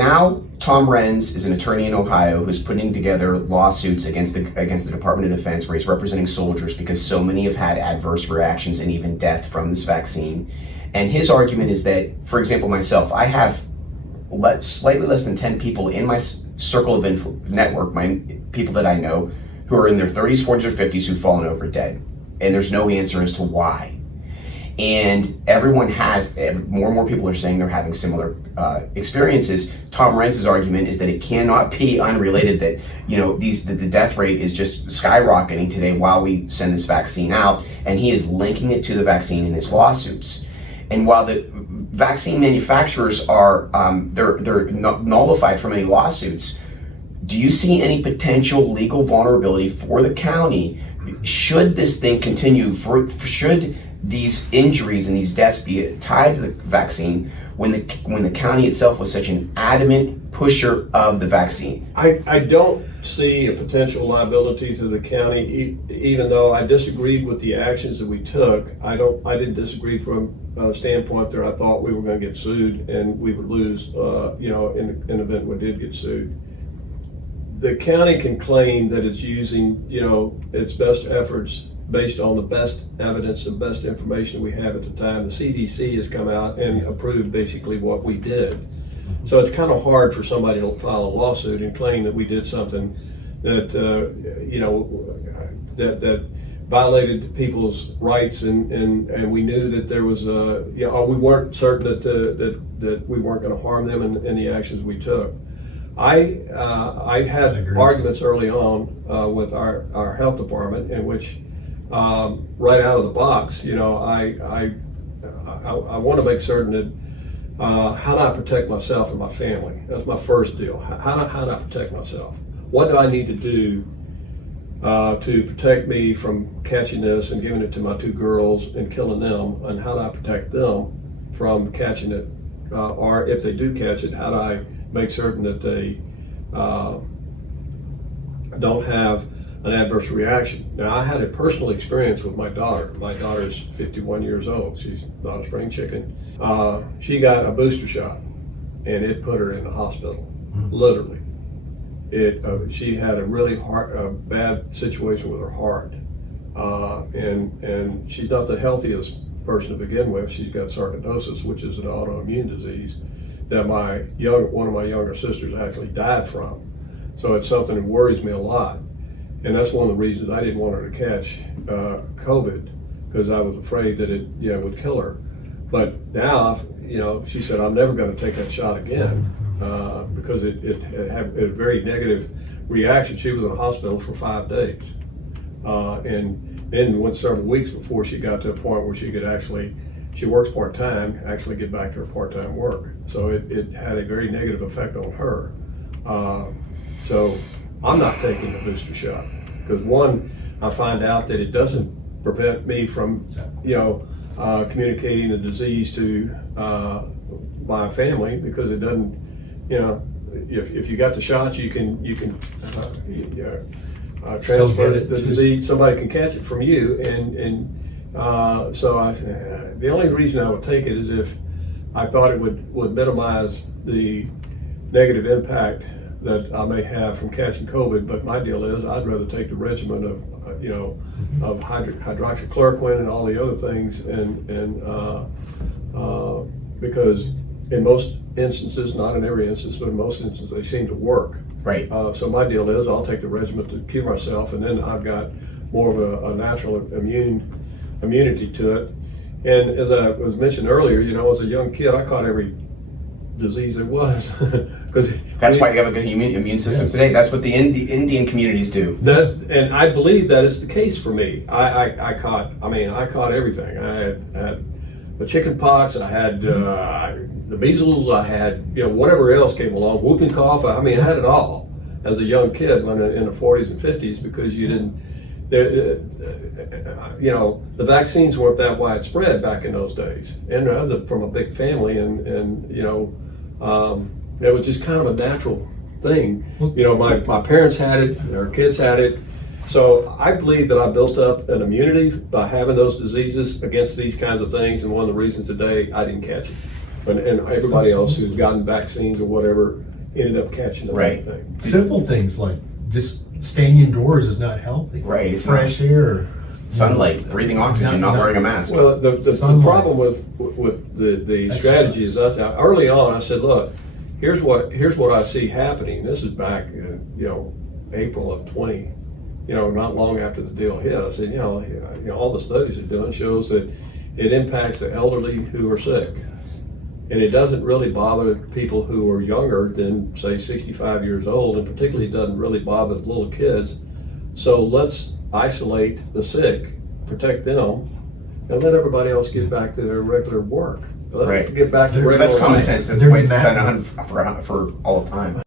Now, Tom Renz is an attorney in Ohio who's putting together lawsuits against the Department of Defense, where he's representing soldiers because so many have had adverse reactions and even death from this vaccine. And his argument is that, for example, myself, I have slightly less than 10 people in my circle of network, my people that I know, who are in their 30s, 40s, or 50s who've fallen over dead. And there's no answer as to why. And everyone has, more and more people are saying they're having similar experiences. Tom Renz's argument is that it cannot be unrelated, that, you know, the death rate is just skyrocketing today while we send this vaccine out, and he is linking it to the vaccine in his lawsuits. And while the vaccine manufacturers are, they're nullified from any lawsuits, do you see any potential legal vulnerability for the county should this thing continue, should these injuries and these deaths be tied to the vaccine when the county itself was such an adamant pusher of the vaccine? I don't see a potential liability to the county, even though I disagreed with the actions that we took. I didn't disagree from a standpoint that I thought we were going to get sued and we would lose, in the event we did get sued. The county can claim that it's using, its best efforts based on the best evidence and best information we have at the time. The CDC has come out and approved basically what we did. So it's kind of hard for somebody to file a lawsuit and claim that we did something that, that violated people's rights, and we knew that there was we weren't certain that we weren't going to harm them in the actions we took. I had arguments early on with our health department in which right out of the box, I want to make certain that how do I protect myself and my family? That's my first deal. How do I protect myself? What do I need to do to protect me from catching this and giving it to my two girls and killing them? And how do I protect them from catching it? Or if they do catch it, how do I make certain that they don't have an adverse reaction? Now, I had a personal experience with my daughter. My daughter's 51 years old. She's not a spring chicken. She got a booster shot, and it put her in the hospital, literally. She had a really bad situation with her heart, and she's not the healthiest person to begin with. She's got sarcoidosis, which is an autoimmune disease that one of my younger sisters actually died from. So it's something that worries me a lot. And that's one of the reasons I didn't want her to catch COVID, because I was afraid that it would kill her. But now, she said, I'm never going to take that shot again because it had a very negative reaction. She was in the hospital for 5 days. And then went several weeks before she got to a point where she could she works part-time, actually get back to her part-time work. So it had a very negative effect on her. So I'm not taking the booster shot because, one, I find out that it doesn't prevent me from, communicating the disease to my family, because it doesn't, if you got the shots, you can transfer the disease. Somebody can catch it from you, so the only reason I would take it is if I thought it would minimize the negative impact that I may have from catching COVID. But my deal is I'd rather take the regimen of hydroxychloroquine and all the other things, and because in most instances, not in every instance, but in most instances, they seem to work. Right. So my deal is I'll take the regimen to cure myself, and then I've got more of a natural immunity to it. And as I was mentioned earlier, as a young kid, I caught every disease there was. That's why you have a good immune system today. That's what the Indian communities do. And I believe that is the case for me. I caught everything. I had the chicken pox, I had the measles, I had whatever else came along, whooping cough. I had it all as a young kid when in the 40s and 50s, because you didn't. The vaccines weren't that widespread back in those days, and I was from a big family, and it was just kind of a natural thing. My parents had it, their kids had it, so I believe that I built up an immunity by having those diseases against these kinds of things, and one of the reasons today I didn't catch it, and everybody else who's gotten vaccines or whatever ended up catching the Right. damn thing. Simple things like just staying indoors is not healthy. Right, it's Fresh air. sunlight, breathing oxygen, not wearing a mask. Well, the Sunlight. problem with the Exercise. strategies, early on, I said, look, here's what I see happening. This is back in, April of 20, not long after the deal hit. I said, all the studies are doing shows that it impacts the elderly who are sick. And it doesn't really bother people who are younger than, say, 65 years old, and particularly doesn't really bother the little kids. So let's isolate the sick, protect them, and let everybody else get back to their regular work. Let them Right. get back to They're- regular That's common life. sense. That's They're the way it's been mad. done for all of time.